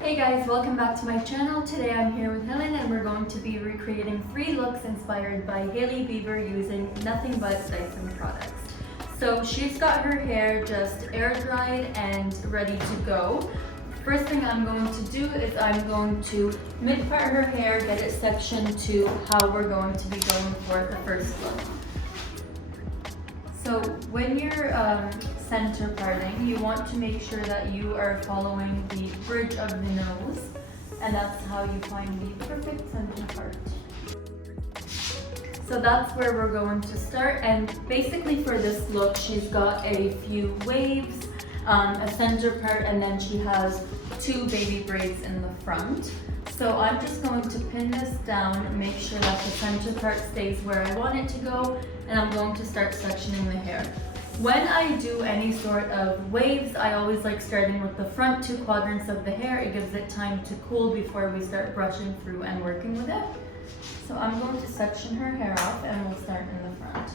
Hey guys, welcome back to my channel. Today I'm here with Helin and we're going to be recreating 3 looks inspired by Hailey Bieber using nothing but Dyson products. So she's got her hair just air dried and ready to go. First thing I'm going to do is I'm going to mid-part her hair, get it sectioned to how we're going to be going for the first look. So when you're center parting, you want to make sure that you are following the bridge of the nose, and that's how you find the perfect center part. So that's where we're going to start, and basically for this look, she's got a few waves, a center part, and then she has 2 baby braids in the front. So I'm just going to pin this down, make sure that the center part stays where I want it to go, and I'm going to start sectioning the hair. When I do any sort of waves, I always like starting with the front 2 quadrants of the hair. It gives it time to cool before we start brushing through and working with it. So I'm going to section her hair off and we'll start in the front.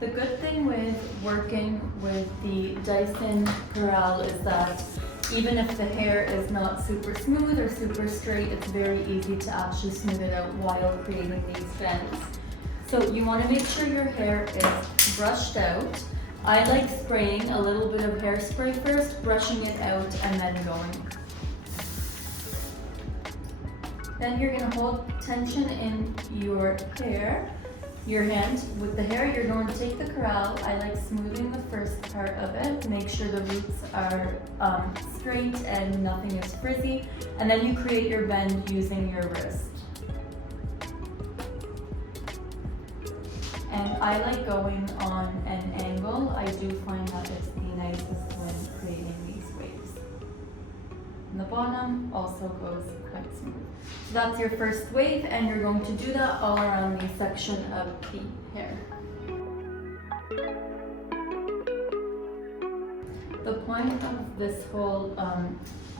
The good thing with working with the Dyson curl is that even if the hair is not super smooth or super straight, it's very easy to actually smooth it out while creating these bends. So you want to make sure your hair is brushed out. I like spraying a little bit of hairspray first, brushing it out, and then going. Then you're going to hold tension in your hair. Your hand with the hair, you're going to take the curl. I like smoothing the first part of it. Make sure the roots are straight and nothing is frizzy. And then you create your bend using your wrist. And I like going on an angle. I do find that it's the nicest when creating these waves. And the bottom also goes quite smooth. So that's your first wave, and you're going to do that all around the section of the hair. The point of this whole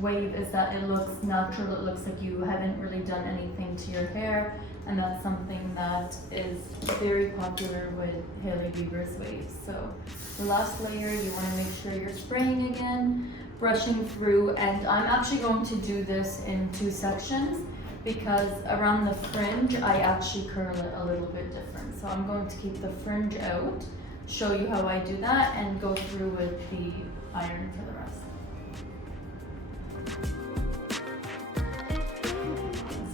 wave is that it looks natural. It looks like you haven't really done anything to your hair, and that's something that is very popular with Hailey Bieber's waves. So the last layer, you want to make sure you're spraying again, brushing through, and I'm actually going to do this in 2 sections because around the fringe, I actually curl it a little bit different. So I'm going to keep the fringe out, show you how I do that, and go through with the iron for the rest.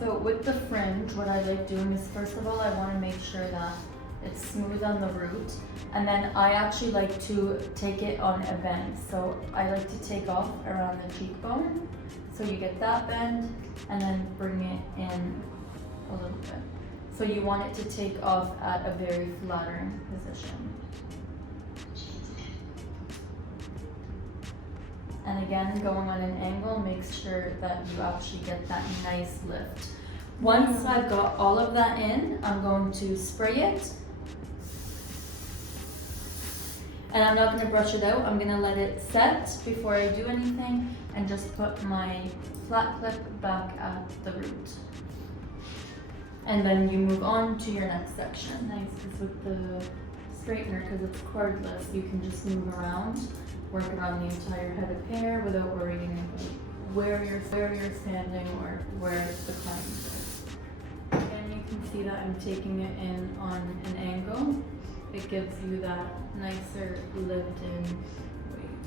So with the fringe, what I like doing is, first of all, I want to make sure that it's smooth on the root, and then I actually like to take it on a bend. So I like to take off around the cheekbone, so you get that bend, and then bring it in a little bit. So you want it to take off at a very flattering position. And again, going on an angle makes sure that you actually get that nice lift. Once I've got all of that in, I'm going to spray it. And I'm not going to brush it out. I'm going to let it set before I do anything and just put my flat clip back at the root. And then you move on to your next section. Nice, because with the straightener, because it's cordless, you can just move around, work around the entire head of hair without worrying about where you're standing or where the client is. And you can see that I'm taking it in on an angle. It gives you that nicer lived-in wave.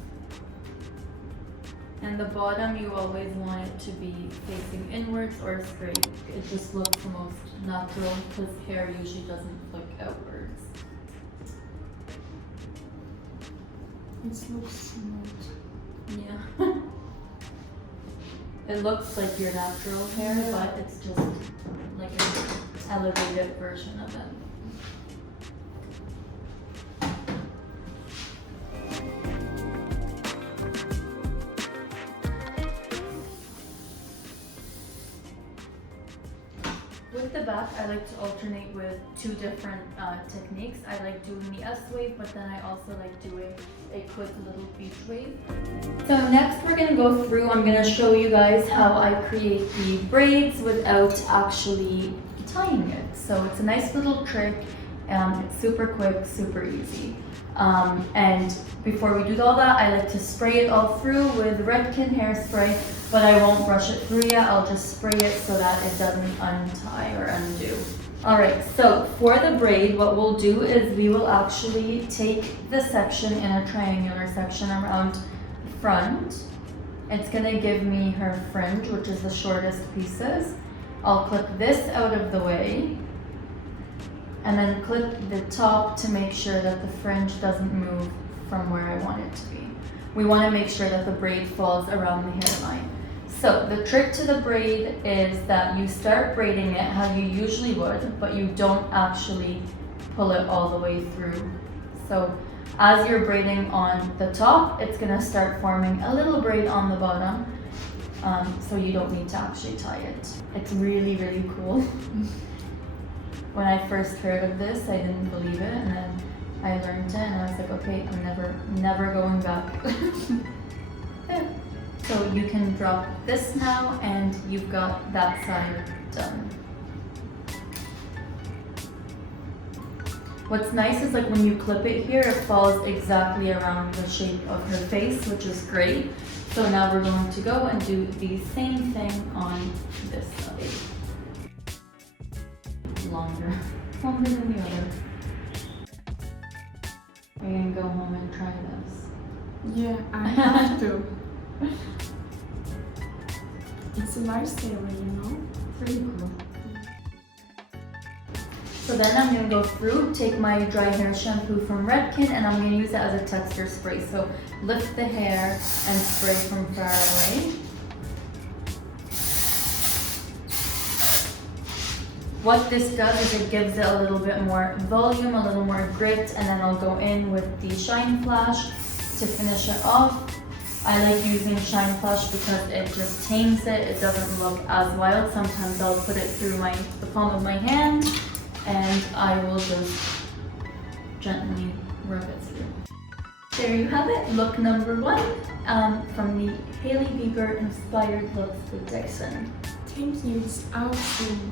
And the bottom, you always want it to be facing inwards or straight. It just looks the most natural because hair usually doesn't flick outwards. It looks smooth. Yeah. It looks like your natural hair, but it's just like an elevated version of it. With the back, I like to alternate with 2 different techniques. I like doing the S wave, but then I also like doing a quick little beach wave. So next we're gonna go through, I'm gonna show you guys how I create the braids without actually tying it. So it's a nice little trick, It's super quick, super easy. And before we do all that, I like to spray it all through with Redken hairspray, but I won't brush it through yet. I'll just spray it so that it doesn't untie or undo. Alright, so for the braid, what we'll do is we will actually take the section in a triangular section around the front. It's gonna give me her fringe, which is the shortest pieces. I'll clip this out of the way, and then clip the top to make sure that the fringe doesn't move from where I want it to be. We want to make sure that the braid falls around the hairline. So the trick to the braid is that you start braiding it how you usually would, but you don't actually pull it all the way through. So as you're braiding on the top, it's gonna start forming a little braid on the bottom, so you don't need to actually tie it. It's really, really cool. When I first heard of this, I didn't believe it, and then I learned it, and I was like, okay, I'm never going back. There. So you can drop this now, and you've got that side done. What's nice is like when you clip it here, it falls exactly around the shape of her face, which is great. So now we're going to go and do the same thing on this side. Longer than the other. Are you gonna go home and try this? Yeah, I have to. It's a lifesaver, you know? Pretty cool. So then I'm gonna go through, take my dry hair shampoo from Redken, and I'm gonna use it as a texture spray. So lift the hair and spray from far away. What this does is it gives it a little bit more volume, a little more grit, and then I'll go in with the Shine Flash to finish it off. I like using Shine Flash because it just tames it. It doesn't look as wild. Sometimes I'll put it through the palm of my hand, and I will just gently rub it through. There you have it, look number 1 from the Hailey Bieber inspired looks with Dyson. Thank you, it's awesome.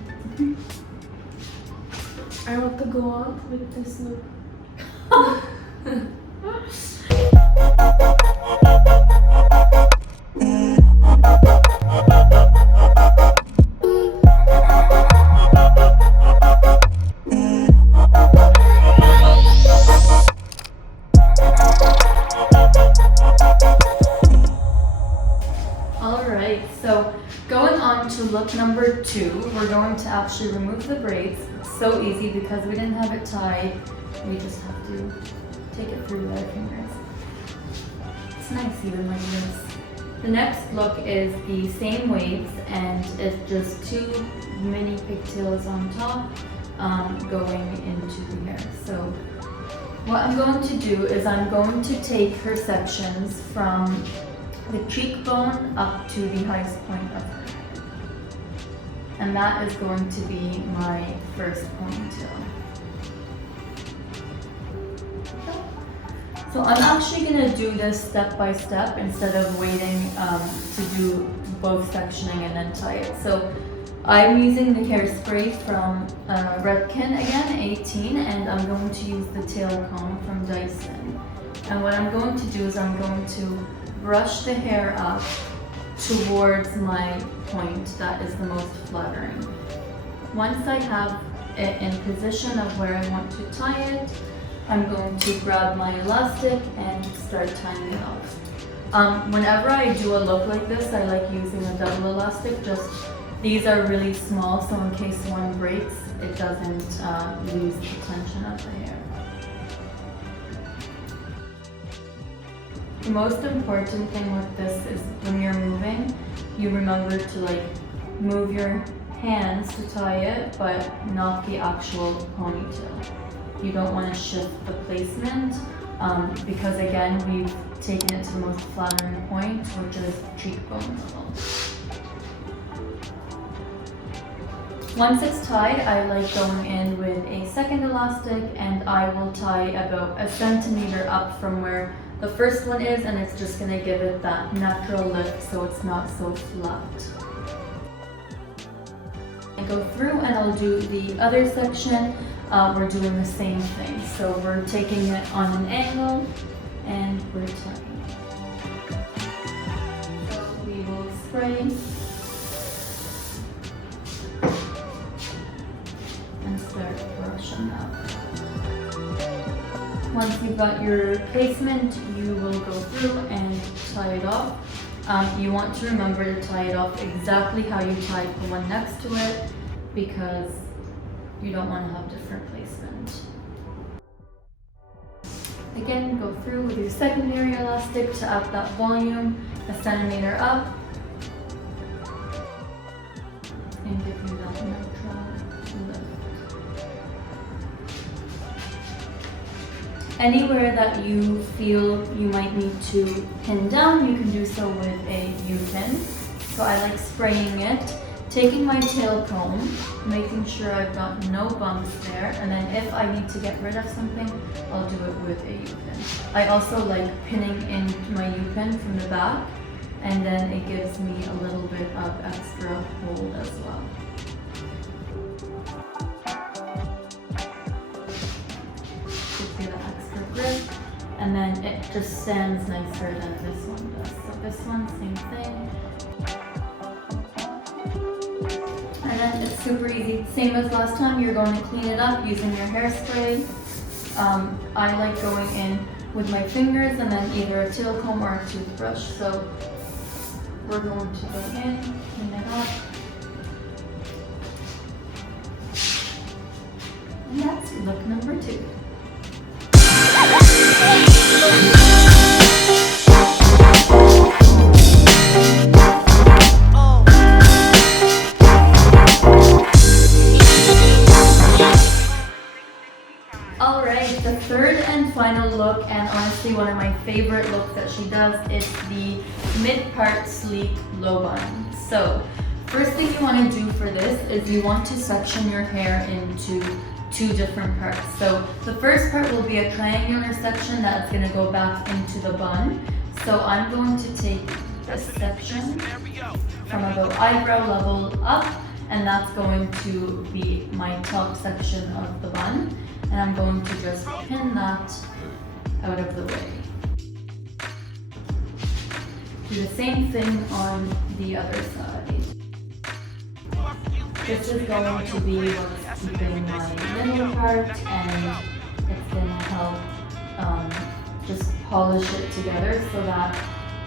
I want to go out with this look. Alright, so going on to look number 2, we're going to actually remove the braids. It's so easy because we didn't have it tied. We just have to take it through with our fingers. It's nice even like this. The next look is the same waves, and it's just 2 mini pigtails on top going into the hair. So what I'm going to do is I'm going to take her sections from the cheekbone up to the highest point of her head. And that is going to be my first ponytail. So I'm actually going to do this step by step instead of waiting to do both sectioning and then tie it. So I'm using the hairspray from Redken again, 18, and I'm going to use the tail comb from Dyson. And what I'm going to do is I'm going to brush the hair up towards my point that is the most flattering. Once I have it in position of where I want to tie it, I'm going to grab my elastic and start tying it off. Whenever I do a look like this, I like using a double elastic. These are really small, so in case one breaks, it doesn't lose the tension of the hair. The most important thing with this is when you're moving, you remember to move your hands to tie it, but not the actual ponytail. You don't want to shift the placement because again, we've taken it to the most flattering point, which is cheekbone level. Once it's tied, I like going in with a second elastic, and I will tie about 1 centimeter up from where the first one is, and it's just going to give it that natural lift so it's not so flat. I go through and I'll do the other section. we're doing the same thing. So we're taking it on an angle and we're tying. So we will spray and start brushing up. Once you've got your placement, you will go through and tie it off. You want to remember to tie it off exactly how you tied the one next to it, because you don't want to have different placement. Again, go through with your secondary elastic to up that volume a centimeter up and give you that neutral lift. Anywhere that you feel you might need to pin down, you can do so with a U-pin. So I like spraying it, taking my tail comb, making sure I've got no bumps there, and then if I need to get rid of something, I'll do it with a U-pin. I also like pinning in my U-pin from the back, and then it gives me a little bit of extra hold as well. Gives you the extra grip, and then it just stands nicer than this one does. So this one, same thing. And then it's super easy. Same as last time, you're going to clean it up using your hairspray. I like going in with my fingers and then either a tail comb or a toothbrush. So we're going to go in, clean it up. And that's look number 2. Alright, the third and final look, and honestly one of my favorite looks that she does, is the mid-part sleek low bun. So, first thing you want to do for this is you want to section your hair into 2 different parts. So the first part will be a triangular section that's going to go back into the bun. So I'm going to take this section from about eyebrow level up, and that's going to be my top section of the bun. And I'm going to just pin that out of the way. Do the same thing on the other side. This is going to be what's keeping my middle part, and it's going to help just polish it together so that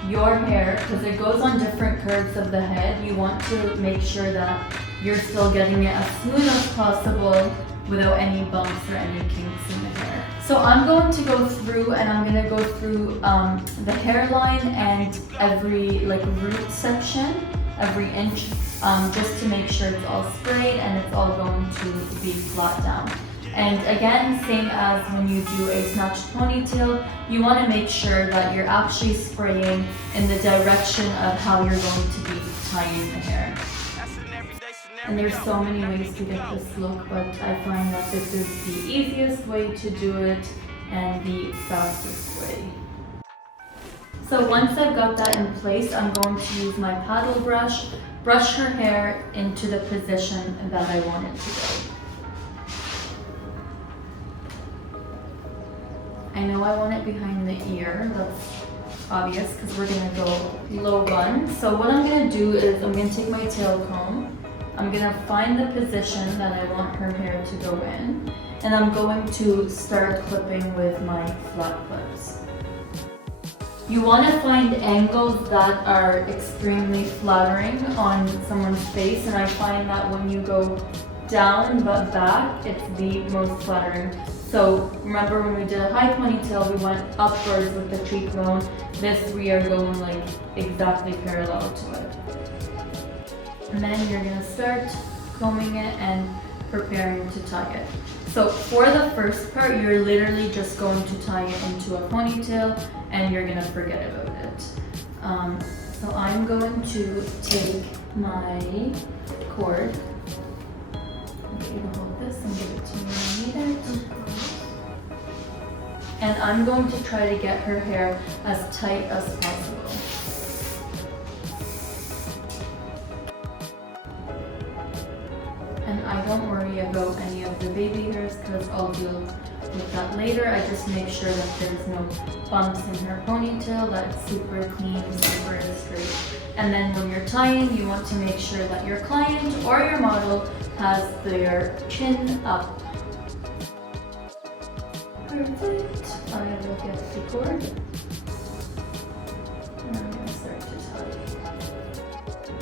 your hair, because it goes on different curves of the head, you want to make sure that you're still getting it as smooth as possible without any bumps or any kinks in the hair. So I'm going to go through, and I'm going to go through the hairline and every root section, every inch, just to make sure it's all sprayed and it's all going to be flat down. And again, same as when you do a snatched ponytail, you want to make sure that you're actually spraying in the direction of how you're going to be tying the hair. And there's so many ways to get this look, but I find that this is the easiest way to do it and the fastest way. So once I've got that in place, I'm going to use my paddle brush, brush her hair into the position that I want it to go. I know I want it behind the ear, that's obvious because we're going to go low bun. So what I'm going to do is I'm going to take my tail comb, I'm going to find the position that I want her hair to go in, and I'm going to start clipping with my flat clips. You want to find angles that are extremely flattering on someone's face, and I find that when you go down but back, it's the most flattering. So remember when we did a high ponytail, we went upwards with the cheekbone. This we are going exactly parallel to it. And then you're going to start combing it and preparing to tie it. So for the first part, you're literally just going to tie it into a ponytail and you're going to forget about it. So I'm going to take my cord. I'm going to hold this and give it to me when I need it. And I'm going to try to get her hair as tight as possible. And I don't worry about any of the baby hairs because I'll deal with that later. I just make sure that there's no bumps in her ponytail, that it's super clean, super straight. And then when you're tying, you want to make sure that your client or your model has their chin up. Perfect. I will get the cord. And I'm going to start to tie.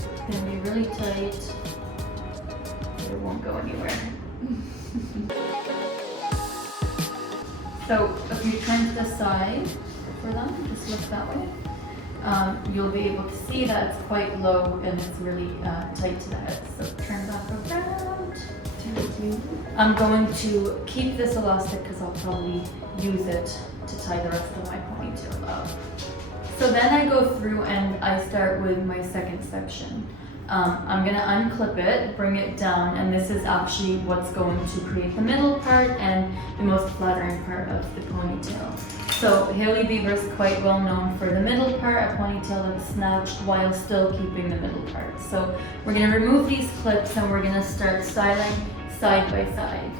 It's going to be really tight. It won't go anywhere. So if you turn to the side for them, just look that way, you'll be able to see that it's quite low and it's really tight to the head. So turn back around. I'm going to keep this elastic because I'll probably use it to tie the rest of my ponytail up. So then I go through and I start with my second section. I'm going to unclip it, bring it down, and this is actually what's going to create the middle part and the most flattering part of the ponytail. So Hailey Bieber is quite well known for the middle part, a ponytail that's snatched while still keeping the middle part. So we're going to remove these clips and we're going to start styling side by side.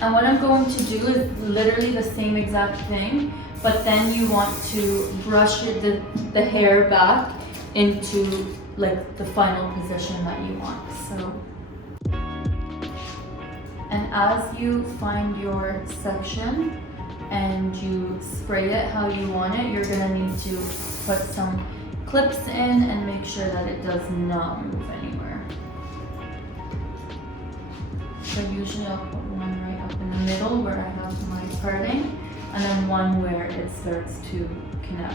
And what I'm going to do is literally the same exact thing, but then you want to brush the hair back into like the final position that you want. So, and as you find your section and you spray it how you want it, you're gonna need to put some clips in and make sure that it does not move anywhere. So usually I'll put one right up in the middle where I have my parting, and then one where it starts to connect.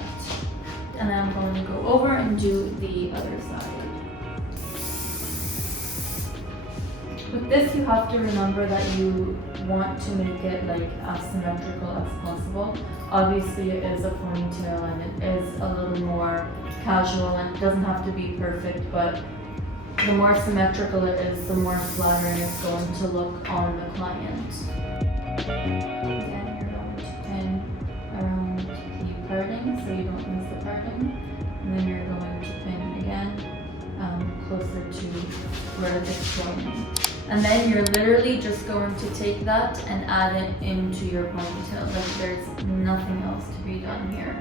And then I'm going to go over and do the other side. With this, you have to remember that you want to make it like as symmetrical as possible. Obviously, it is a ponytail and it is a little more casual and it doesn't have to be perfect, but the more symmetrical it is, the more flattering it's going to look on the client. Again, you're going to pin around the parting so you don't miss the parting, and then you're going to pin again closer to where it's joining. And then you're literally just going to take that and add it into your ponytail. Like there's nothing else to be done here.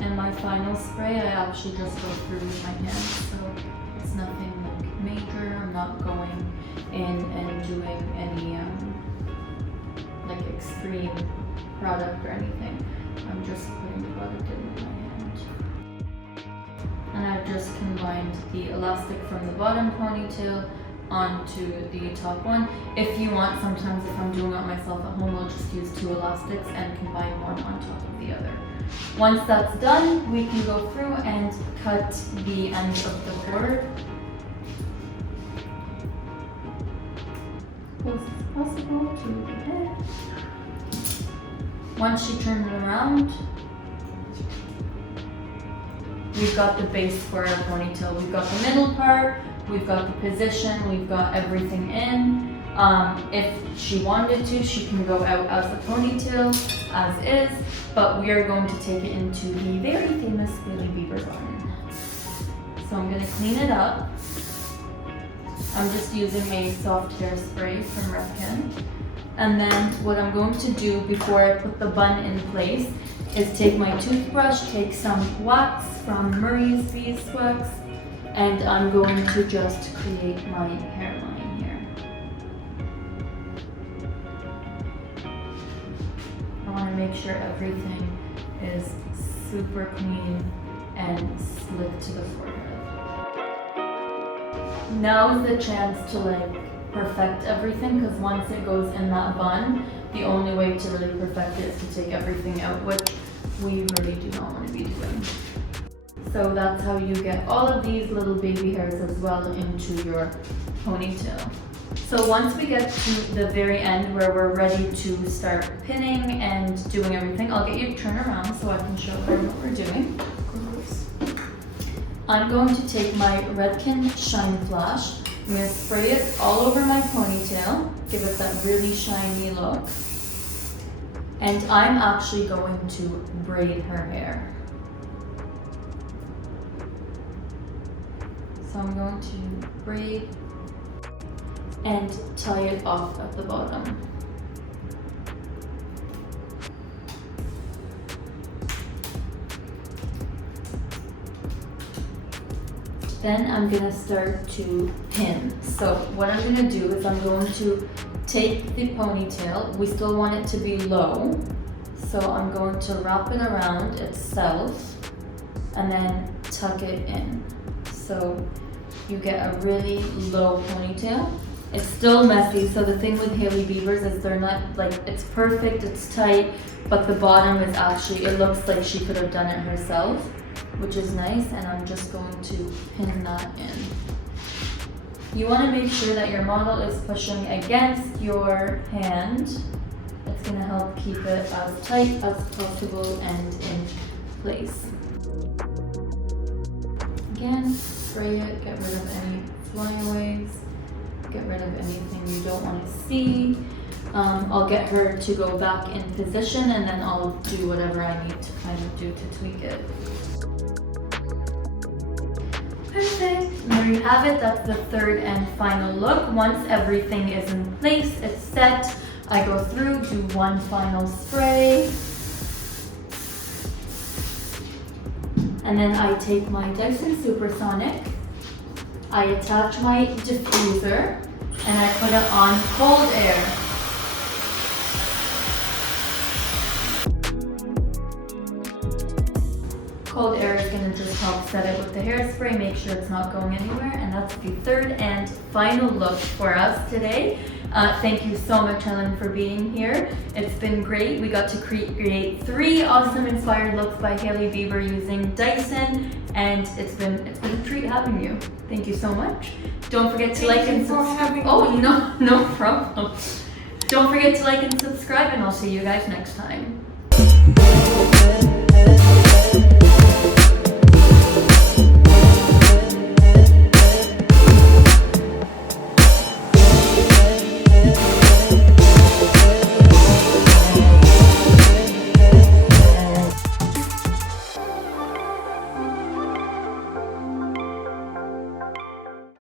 And my final spray, I actually just go through with my hands, so it's nothing like major. I'm not going in and doing any like extreme product or anything. I'm just putting the product in my hand. And I've just combined the elastic from the bottom ponytail onto the top one. If you want, sometimes if I'm doing it myself at home, I'll just use two elastics and combine one on top of the other. Once that's done, we can go through and cut the end of the cord. Close as possible to the head. Once you turn it around, we've got the base for our ponytail. We've got the middle part, we've got the position, we've got everything in. If she wanted to, she can go out as a ponytail, as is, but we are going to take it into the very famous Hailey Bieber bun. So I'm going to clean it up. I'm just using a soft hairspray from Redken. And then what I'm going to do before I put the bun in place is take my toothbrush, take some wax from Murray's Beeswax, and I'm going to just create my hairline here. I want to make sure everything is super clean and slick to the forehead. Now is the chance to like perfect everything, because once it goes in that bun, the only way to really perfect it is to take everything out, which we really do not want to be doing. So that's how you get all of these little baby hairs as well into your ponytail. So once we get to the very end where we're ready to start pinning and doing everything, I'll get you to turn around so I can show her what we're doing. I'm going to take my Redken Shine Flash. I'm going to spray it all over my ponytail, give it that really shiny look. And I'm actually going to braid her hair. So I'm going to braid and tie it off at the bottom. Then I'm gonna start to pin. So what I'm gonna do is I'm going to take the ponytail. We still want it to be low. So I'm going to wrap it around itself and then tuck it in. So you get a really low ponytail. It's still messy. So the thing with Hailey Bieber's is they're not like, it's perfect, it's tight, but the bottom is actually, it looks like she could have done it herself, which is nice. And I'm just going to pin that in. You want to make sure that your model is pushing against your hand. It's going to help keep it as tight as possible and in place. Again, spray it, get rid of any flyaways, get rid of anything you don't want to see. I'll get her to go back in position and then I'll do whatever I need to kind of do to tweak it. Perfect. There you have it. That's the third and final look. Once everything is in place, it's set, I go through, do one final spray. And then I take my Dyson Supersonic, I attach my diffuser, and I put it on cold air. Cold air is going to just help set it with the hairspray, make sure it's not going anywhere, and that's the third and final look for us today. Thank you so much, Helin, for being here. It's been great. We got to create 3 awesome inspired looks by Hailey Bieber using Dyson, and it's been a treat having you. Thank you so much. Don't forget to like and subscribe. Oh, no problem. Don't forget to like and subscribe, and I'll see you guys next time.